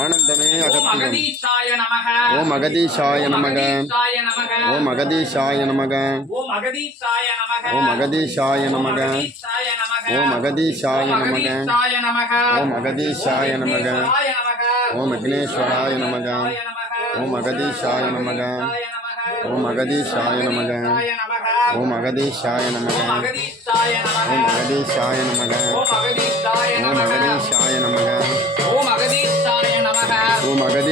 ஆனந்தமே அகதீஷாய நமக ஓம் அகதீஷாய நமக ஓம் அகதீஷாய நமக ஓம் அகதீஷாய நமக ஓம் அகதீஷாய நமக ஓம் அகதீஷாய நமக ஓம் அகதீஷாய நமக ஓம் விக்னேஸ்வராய நமக ஓம் அகதீஷாய நமக ஓம் அகதீஷாய நமக ஓம் அகதீஷாய நமக ஓம் அகதீஷாய நமக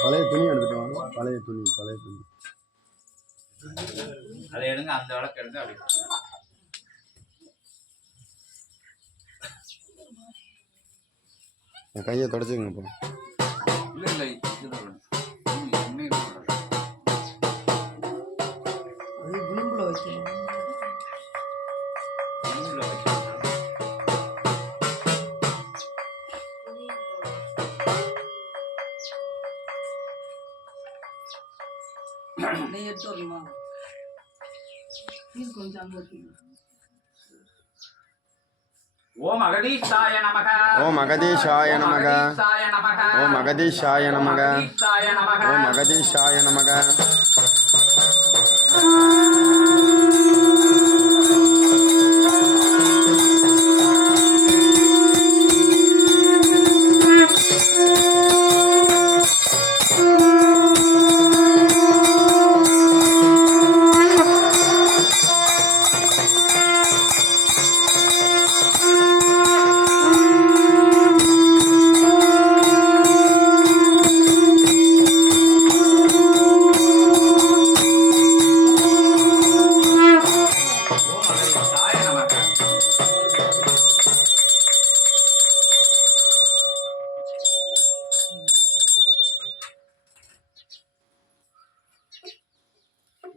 பழைய துணி எடுத்துட்டு வாங்க. பழைய துணி பழைய துணி. அதை எடுங்க அந்த விளக்கு எடுங்க அப்படி. என் கையை தொடச்சிக்கங்க இப்போ. இல்ல இல்ல நெய் எடுத்து வரணுமா மீன் கொஞ்சம் அங்கே ஓம் அகதீஷாய நமக ஓம் அகதீஷாய நமக ஓம் அகதீஷாய நமக ஓம் அகதீஷாய நமக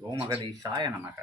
ஓமகதீஷாய நமக.